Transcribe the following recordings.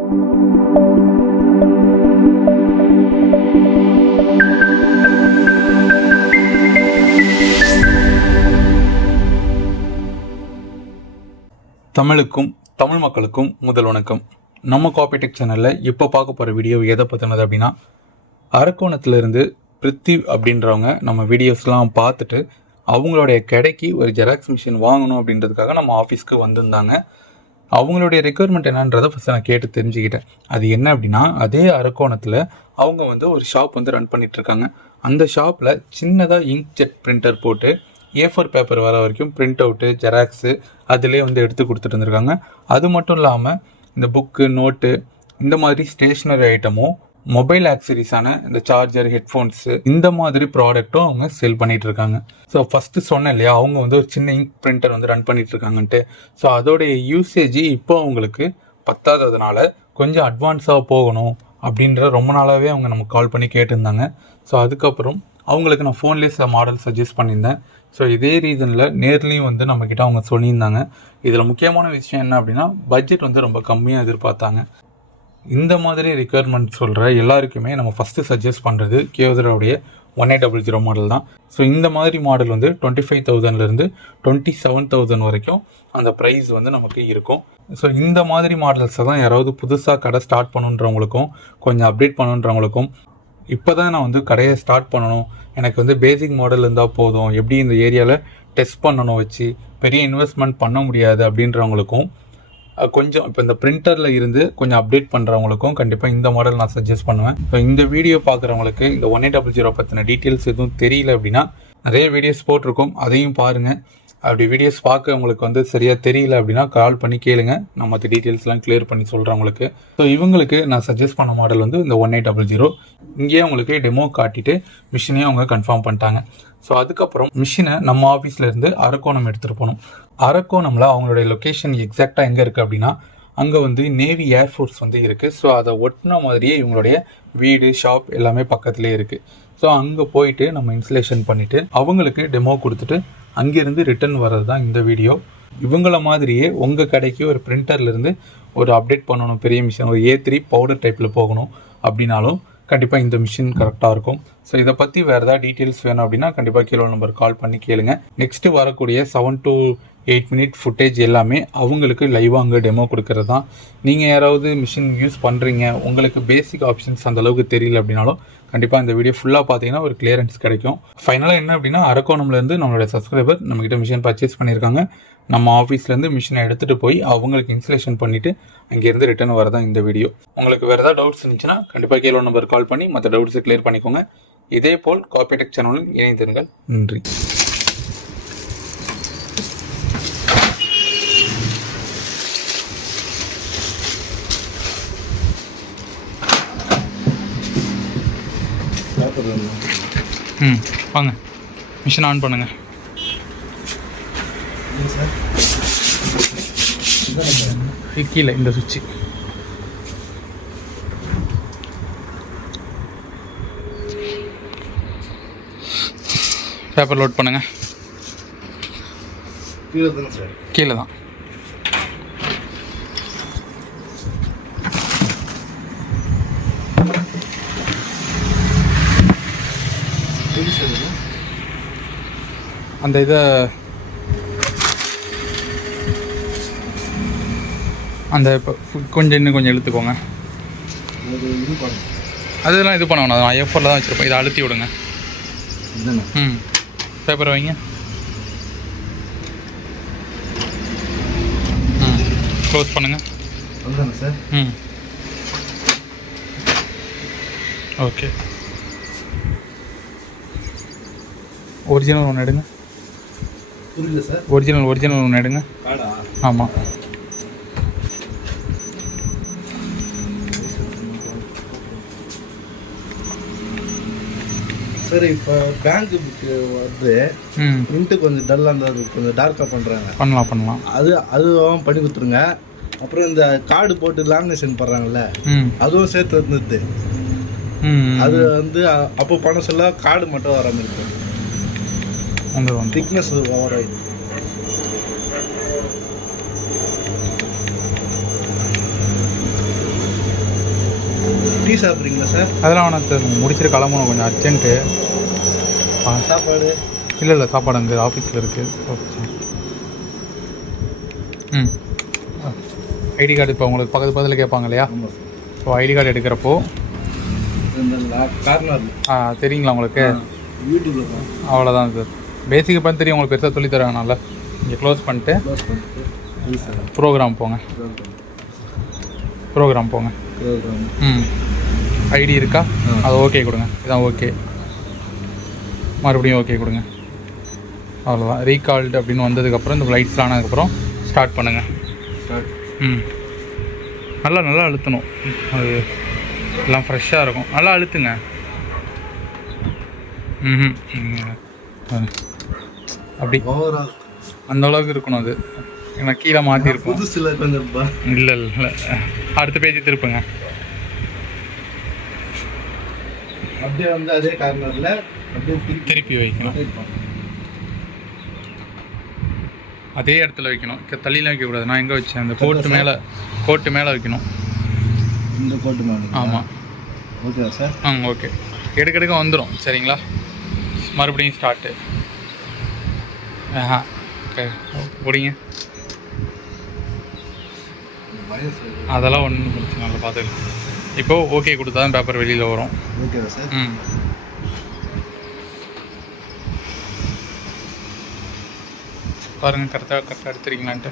தமிழுக்கும் தமிழ் மக்களுக்கும் முதல் வணக்கம். நம்ம காப்பிடெக் சேனலில் இப்போ பார்க்க போகிற வீடியோ எதை பற்றினது அப்படின்னா, அரக்கோணத்திலிருந்து பிரித்தி அப்படின்றவங்க நம்ம வீடியோஸ்லாம் பார்த்துட்டு அவங்களுடைய கடைக்கு ஒரு ஜெராக்ஸ் மிஷின் வாங்கணும் அப்படின்றதுக்காக நம்ம ஆஃபீஸ்க்கு வந்திருந்தாங்க. அவங்களுடைய ரெக்குயர்மெண்ட் என்னன்றதை ஃபஸ்ட்டு நான் கேட்டு தெரிஞ்சுக்கிட்டேன். அது என்ன அப்படின்னா, அதே அரக்கோணத்தில் அவங்க ஒரு ஷாப் ரன் பண்ணிகிட்ருக்காங்க. அந்த ஷாப்பில் சின்னதாக இங்க் ஜெட் பிரிண்டர் போட்டு A4 பேப்பர் வர வரைக்கும் பிரிண்ட் அவுட்டு ஜெராக்ஸு அதிலே எடுத்து கொடுத்துட்டு இருந்திருக்காங்க. அது மட்டும் இல்லாமல் இந்த புக்கு நோட்டு இந்த மாதிரி ஸ்டேஷ்னரி ஐட்டமும் மொபைல் ஆக்சரிஸான இந்த சார்ஜர் ஹெட்ஃபோன்ஸு இந்த மாதிரி ப்ராடக்ட்டும் அவங்க செல் பண்ணிகிட்டு இருக்காங்க. ஸோ ஃபஸ்ட்டு சொன்னேன் இல்லையா, அவங்க ஒரு சின்ன இங்க் பிரிண்டர் ரன் பண்ணிகிட்டு இருக்காங்கன்ட்டு. ஸோ அதோடைய யூசேஜ் இப்போ அவங்களுக்கு பத்தாததுனால கொஞ்சம் அட்வான்ஸாக போகணும் அப்படின்ற ரொம்ப நாளாகவே அவங்க நமக்கு கால் பண்ணி கேட்டிருந்தாங்க. ஸோ அதுக்கப்புறம் அவங்களுக்கு நான் ஃபோன்லேயே சில மாடல் சஜஸ்ட் பண்ணியிருந்தேன். ஸோ இதே ரீசனில் நேர்லேயும் நம்மக்கிட்ட அவங்க சொல்லியிருந்தாங்க. இதில் முக்கியமான விஷயம் என்ன அப்படின்னா, பட்ஜெட் ரொம்ப கம்மியாக எதிர்பார்த்தாங்க. இந்த மாதிரி ரெக்குயர்மெண்ட் சொல்கிற எல்லாருக்குமே நம்ம ஃபஸ்ட்டு சஜஸ்ட் பண்ணுறது கேவதரோடைய 1800 மாடல் தான். ஸோ இந்த மாதிரி மாடல் 25,000லேருந்து 27,000 வரைக்கும் அந்த ப்ரைஸ் நமக்கு இருக்கும். ஸோ இந்த மாதிரி மாடல்ஸை தான் யாராவது புதுசாக கடை ஸ்டார்ட் பண்ணுன்றவங்களுக்கும் கொஞ்சம் அப்டேட் பண்ணுன்றவங்களுக்கும், இப்போ தான் நான் கடையை ஸ்டார்ட் பண்ணணும், எனக்கு பேசிக் மாடல் இருந்தால் போதும், எப்படி இந்த ஏரியாவில் டெஸ்ட் பண்ணணும் வச்சு பெரிய இன்வெஸ்ட்மெண்ட் பண்ண முடியாது அப்படின்றவங்களுக்கும், கொஞ்சம் இப்போ இந்த பிரிண்டரில் இருந்து கொஞ்சம் அப்டேட் பண்ணுறவங்களுக்கும் கண்டிப்பாக இந்த மாடல் நான் சஜஸ்ட் பண்ணுவேன். ஸோ இந்த வீடியோ பார்க்குறவங்களுக்கு இந்த 1800 பற்றின டீட்டெயில்ஸ் எதுவும் தெரியல அப்படின்னா, நிறைய வீடியோஸ் போட்டிருக்கோம், அதையும் பாருங்கள். அப்படி வீடியோஸ் பார்க்க உங்களுக்கு சரியாக தெரியல அப்படின்னா கால் பண்ணி கேளுங்க, நான் மற்ற டீட்டெயில்ஸ்லாம் கிளியர் பண்ணி சொல்கிறேன் உங்களுக்கு. ஸோ இவங்களுக்கு நான் சஜஸ்ட் பண்ண மாடல் இந்த 1800. இங்கேயே அவங்களுக்கு டெமோ காட்டிட்டு மிஷினையும் அவங்க கன்ஃபார்ம் பண்ணிட்டாங்க. ஸோ அதுக்கப்புறம் மிஷினை நம்ம ஆஃபீஸ்லேருந்து அரக்கோணம் எடுத்துகிட்டு போகணும். அரக்கோணமில் அவங்களுடைய லொக்கேஷன் எக்ஸாக்டாக எங்கே இருக்குது அப்படின்னா, அங்கே நேவி ஏர்ஃபோர்ஸ் இருக்குது. ஸோ அதை ஒட்டின மாதிரியே இவங்களுடைய வீடு ஷாப் எல்லாமே பக்கத்துலேயே இருக்குது. ஸோ அங்கே போயிட்டு நம்ம இன்ஸ்டலேஷன் பண்ணிவிட்டு அவங்களுக்கு டெமோ கொடுத்துட்டு அங்கேருந்து ரிட்டர்ன் வர்றது தான் இந்த வீடியோ. இவங்கள மாதிரியே உங்கள் கடைக்கு ஒரு பிரிண்டர்லேருந்து ஒரு அப்டேட் பண்ணணும், பெரிய மிஷின் ஒரு A3 பவுடர் டைப்பில் போகணும் அப்படின்னாலும் கண்டிப்பாக இந்த மிஷின் கரெக்டாக இருக்கும். ஸோ இதை பற்றி வேறு ஏதாவது டீட்டெயில்ஸ் வேணும் அப்படின்னா கண்டிப்பாக கீழே நம்பர் கால் பண்ணி கேளுங்க. நெக்ஸ்ட்டு வரக்கூடிய 7 to 8 minute ஃபுட்டேஜ் எல்லாமே அவங்களுக்கு லைவாக அங்கே டெமோ கொடுக்கறது தான். நீங்கள் யாராவது மிஷின் யூஸ் பண்ணுறீங்க, உங்களுக்கு பேசிக் ஆப்ஷன்ஸ் அந்தளவுக்கு தெரியல அப்படின்னாலும் கண்டிப்பாக இந்த வீடியோ ஃபுல்லாக பார்த்தீங்கன்னா ஒரு கிளியரன்ஸ் கிடைக்கும். ஃபைனலாக என்ன அப்படின்னா, அரக்கோணம்லேருந்து நம்மளோட சப்ஸ்கிரைபர் நம்மக்கிட்ட மிஷின் பர்ச்சேஸ் பண்ணியிருக்காங்க. நம்ம ஆஃபீஸ்லேருந்து மிஷினை எடுத்துகிட்டு போய் அவங்களுக்கு இன்ஸ்டலேஷன் பண்ணிவிட்டு அங்கேருந்து ரிட்டர்ன் வரதான் இந்த வீடியோ. உங்களுக்கு வேறு ஏதாவது டவுட்ஸ் இருந்துச்சுன்னா கண்டிப்பாக கீழே நம்பர் கால் பண்ணி மற்ற டவுட்ஸை கிளியர் பண்ணிக்கோங்க. இதே போல் காப்பிடெக் சேனலில் இணைந்திருங்கள். நன்றி. வாங்க, மிஷின் ஆன் பண்ணுங்க. கீழே இந்த சுவிட்ச் பேப்பர் லோட் பண்ணுங்க. கீழே தான். அந்த இதை அந்த இப்போ இன்னும் கொஞ்சம் இழுத்துக்கோங்க. அதெல்லாம் இது பண்ண வேணாம், நான் A4 தான் வச்சுருப்பேன். இதை அழுத்தி விடுங்க. பேப்பரை வைங்க. க்ளோஸ் பண்ணுங்க. Sir okay. ஒரிஜினல் ஒன்று எடுங்க. புரியல சார். ஒரிஜினல் ஒன்று எடுங்க. ஆமாம். சார் இப்போ பேங்க் புக்கு இன்ட்டு கொஞ்சம் டல்லாக இருந்தால் கொஞ்சம் டார்க்காக பண்ணலாம். அதுவும் பண்ணி கொடுத்துருங்க. அப்புறம் இந்த கார்டு போட்டு லேமினேஷன் பண்ணுறாங்கல்ல, அதுவும் சேர்த்து இருந்தது. அது அப்போ பணம் சொல்ல கார்டு மட்டும் வராமல் இருக்கு. திக்னஸ் ஓவர் ஆகிடுது. டீ சாப்பிட்றீங்களா சார்? அதெல்லாம் வேணாம் சார், முடிச்சுட்டு கிளம்பணும், கொஞ்சம் அர்ஜென்ட்டு. சாப்பாடு? இல்லை சாப்பாடு அங்கே ஆஃபீஸில் இருக்குது. ம். ஐடி கார்டு இப்போ உங்களுக்கு பக்கத்தில் கேட்பாங்க இல்லையா? ஆமாம் சார். ஸோ ஐடி கார்டு எடுக்கிறப்போ கார்னர் தெரியுங்களா உங்களுக்கு? யூடியூப்ல அவ்வளோதான் சார். பேசிக் பண்ண தெரியும் உங்களுக்கு, பெருசாக சொல்லி தருவாங்கனால. இங்கே க்ளோஸ் பண்ணிட்டு ப்ரோக்ராம் போங்க. ம். ஐடி இருக்கா? அது ஓகே கொடுங்க. இதான் ஓகே. மறுபடியும் ஓகே கொடுங்க. அவ்வளோதான். ரீகால்டு அப்படின்னு வந்ததுக்கப்புறம் இந்த லைட்ஸ் ஆனதுக்கப்புறம் ஸ்டார்ட் பண்ணுங்கள். ம். நல்லா அழுத்தணும். அது எல்லாம் ஃப்ரெஷ்ஷாக இருக்கும். நல்லா அழுத்துங்க. ம். அப்படி அந்த அளவுக்கு இருக்கணும். அது ஏன்னா கீழே மாற்றிருப்போம். இல்லை அடுத்த பேஜ் திருப்புங்க. அப்படியே வந்து அதே கார்னரில் அப்படியே திருப்பி வைக்கணும். அதே இடத்துல வைக்கணும். தள்ளிலாம் வைக்கக்கூடாது. நான் எங்கே வச்சேன்? அந்த கோட்டு மேலே வைக்கணும். இந்த கோட்டு மேலே? ஆமாம். Okay sir. ஓகே. எடுக்க வந்துடும். சரிங்களா? மறுபடியும் ஸ்டார்ட்டு. முடிங்க. அதெல்லாம் ஒன்றும் பிரச்சனை இல்லை, பார்த்துக்கலாம். இப்போது ஓகே கொடுத்தா தான் பேப்பர் வெளியில் வரும். ஓகேவா சார்? ம். பாருங்கள் கரெக்டாக எடுத்துறீங்களான்ட்டு.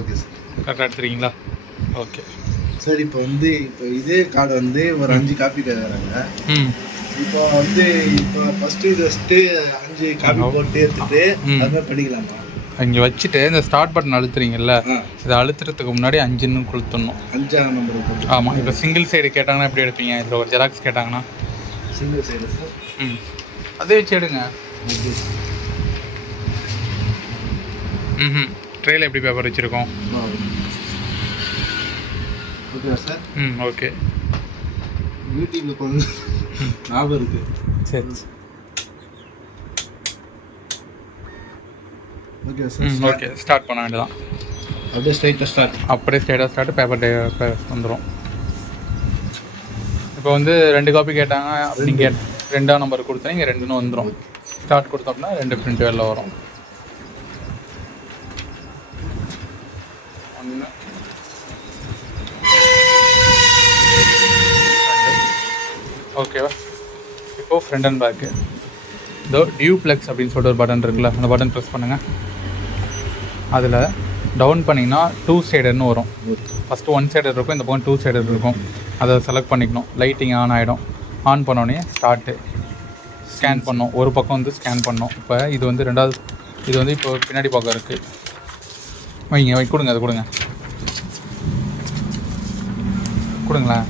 Okay sir. கரெக்டாக எடுத்துறீங்களா? Okay sir. இப்போ இதே கார்டு வந்து ஒரு 5 காப்பி கேட்குறாங்க. இப்போ ஃபஸ்ட்டு ஜஸ்ட்டு 5 காப்பி போட்டு எடுத்துட்டு அதை படிக்கலாமா? இங்கே வச்சுட்டு இந்த ஸ்டார்ட் பட்டன் அழுத்துறீங்கல்ல, இதை அழுத்துறதுக்கு முன்னாடி 5ன்னு கொடுத்துடணும். 5ஆம் நம்பர் போட்டு. ஆமாம். இப்போ சிங்கிள் சைடு கேட்டாங்கன்னா எப்படி எடுப்பீங்க? இதில் ஒரு ஜெராக்ஸ் கேட்டாங்கன்னா சிங்கிள் சைடு சார். அதே வச்சு எடுங்க. ட்ரெயில் எப்படி பேப்பர் வச்சுருக்கோம்? Okay sir. ஓகே. யூடியூப்ல கொஞ்சம் ஞாபகம் இருக்கு. சரி. Okay sir. ஓகே. ஸ்டார்ட் பண்ண வேண்டியதான். அப்படியே ஸ்ட்ரைட்டாக ஸ்டார்ட். பேப்பர் வந்துடும். இப்போ வந்து 2 காப்பி கேட்டாங்க. நீங்கள் 2ஆம் நம்பர் கொடுத்தா இங்கே 2ன்னு வந்துடும். ஸ்டார்ட் கொடுத்தோம்னா 2 பிரிண்ட் வெளில வரும். 1 ஓகேவா? இப்போது ஃப்ரண்ட் அண்ட் பேக்கு. இதோ டியூப்ளெக்ஸ் அப்படின்னு சொல்லிட்டு ஒரு பட்டன் இருக்குல்ல, அந்த பட்டன் ப்ரெஸ் பண்ணுங்கள். அதில் டவுன் பண்ணிங்கன்னா 2 சைடுன்னு வரும். ஃபஸ்ட்டு 1 சைடு இருக்கும், இந்த பக்கம் 2 சைடு இருக்கும். அதை செலக்ட் பண்ணிக்கணும். லைட்டிங் ஆன் ஆகிடும். ஆன் பண்ணோடனே ஸ்டார்ட்டு. ஸ்கேன் பண்ணோம். ஒரு பக்கம் வந்து ஸ்கேன் பண்ணோம். இப்போ இது வந்து ரெண்டாவது, இது வந்து இப்போ பின்னாடி பக்கம் இருக்குது. கொடுங்க. அது கொடுங்களேன்.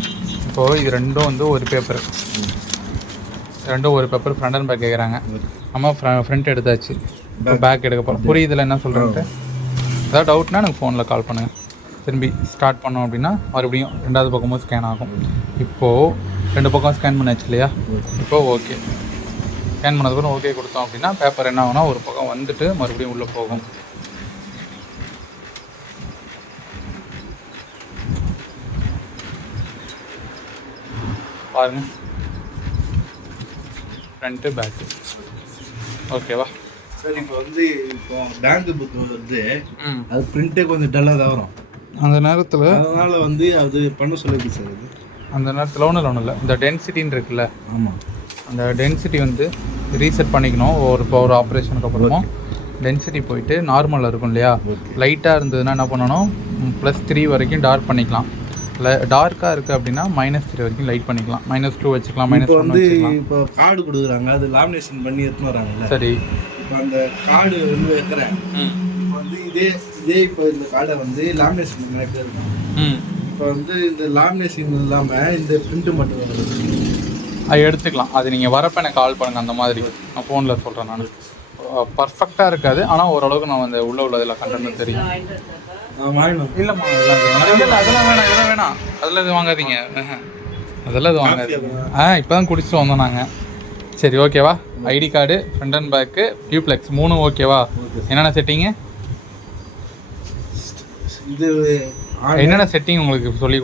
இப்போது இது ரெண்டும் வந்து ஒரு பேப்பர் ஃப்ரண்ட் அண்ட் பேக் கேட்குறாங்க. நம்ம ஃப்ரண்ட் எடுத்தாச்சு. இப்போ பேக் எடுக்க போகிறோம். புரியுதில்ல என்ன சொல்கிறேன்ட்டு? ஏதாவது டவுட்னா எனக்கு ஃபோனில் கால் பண்ணுங்கள். திரும்பி ஸ்டார்ட் பண்ணோம் அப்படின்னா மறுபடியும் 2வது பக்கமும் ஸ்கேன் ஆகும். இப்போது 2 பக்கம் ஸ்கேன் பண்ணாச்சு இல்லையா? இப்போது ஓகே. ஸ்கேன் பண்ணதுக்கப்புறம் ஓகே கொடுத்தோம் அப்படின்னா பேப்பர் என்ன ஆகும்னா ஒரு பக்கம் வந்துட்டு மறுபடியும் உள்ளே போகும். பாருங்க, ஃப்ரண்ட்டு பேக்கு. ஓகேவா சார்? இப்போ பேங்க் புக் வந்து அது பிரிண்ட்டே கொஞ்சம் டல்லாக தான் வரும் அந்த நேரத்தில். அதனால் அது பண்ண சொல்லுது சார். அது அந்த நேரத்தில் ஒன்றும் இல்லை. இந்த டென்சிட்டின்னு இருக்குல்ல, ஆமாம், அந்த டென்சிட்டி வந்து ரீசெட் பண்ணிக்கணும். ஒரு ஆப்ரேஷனுக்கு அப்புறமா டென்சிட்டி போயிட்டு நார்மலில் இருக்கும் இல்லையா? லைட்டாக இருந்ததுன்னா என்ன பண்ணணும், +3 வரைக்கும் டார்க் பண்ணிக்கலாம். டார்க்காக இருக்குது அப்படின்னா -3 வரைக்கும் லைட் பண்ணிக்கலாம். -2 வச்சுக்கலாம், -1 வச்சுக்கலாம். இப்போ கார்டு கொடுக்குறாங்க, அது லாமினேஷன் பண்ணி எடுத்துன்னு வராங்கல்ல. சரி. இப்போ அந்த கார்டு வைக்கிறேன். இப்போ இப்போ இந்த கார்டை லாமினேஷன் பண்ண எப்படி இருக்கும்? இப்போ இந்த லாமினேஷன் இல்லாமல் இந்த பிரிண்ட் மட்டும் வருது. அது எடுத்துக்கலாம். அது நீங்கள் வரப்போ எனக்கு கால் பண்ணுங்கள். அந்த மாதிரி நான் ஃபோனில் சொல்கிறேன். நான் பர்ஃபெக்டாக இருக்காது, ஆனால் ஓரளவுக்கு நான் உள்ளதில் கண்டென்ட் தெரியும். இல்லைம்மா, அதெல்லாம் வேணாம். அதெல்லாம் இது வாங்காதீங்க. அதெல்லாம் இது வாங்காதீங்க. இப்போ தான் குடிச்சிட்டு வந்தோம் நாங்கள். சரி, ஓகேவா? ID card, front and back, duplex 3 ஓகேவா? என்னென்ன செட்டிங்கு? என்னென்ன செட்டிங் உங்களுக்கு சொல்லி